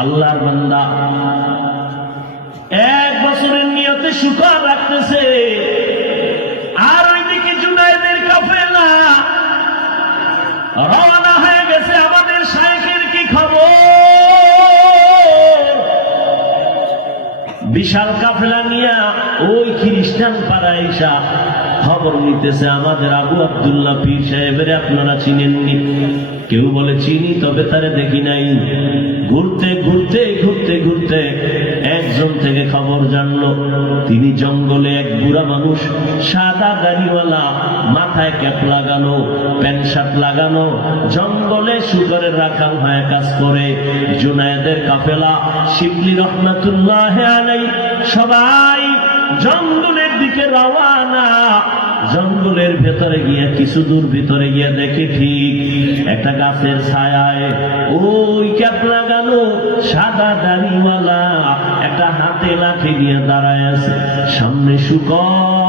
আল্লাহর বান্দা 1 বছরের নিয়তে শুকর রাখতেছে, আর ওইদিকে জুনায়েদের কাফেলা রওনা হয়ে গেছে। আমাদের শায়েখের কি খবর? বিশাল কাফেলা নিয়ে ওই খ্রিস্টান পাড়ায় এসে খবর নিতেছে, আমাদের আবু আব্দুল্লাহ পীর সাহেবের আপনারা চিনেননি? কেউ বলে চিনি, তবে তারে দেখি নাই। ঘুরতে ঘুরতে ঘুরতে ঘুরতে একজন থেকে খবর জানলো, তিনি জঙ্গলে এক বুড়া মানুষ, সাদা দাড়িওয়ালা, মাথায় ক্যাপ লাগানো, প্যান্ট শার্ট লাগানো, জঙ্গলে শুকরের রাখাল হয়ে কাজ করে। জুনায়েদের কাফেলা শিবলি রহমাতুল্লাহ আলাইহি সবাই জঙ্গলের দিকে রওয়ানা। জঙ্গলের ভেতরে গিয়ে কিছু দূর ভিতরে গিয়ে দেখে ঠিক একটা গাছের ছায়ায় ওই ক্যাপ লাগানো সাদা দাড়িওয়ালা একটা হাতে লাঠি নিয়ে দাঁড়ায় আছে। সামনে শুকর,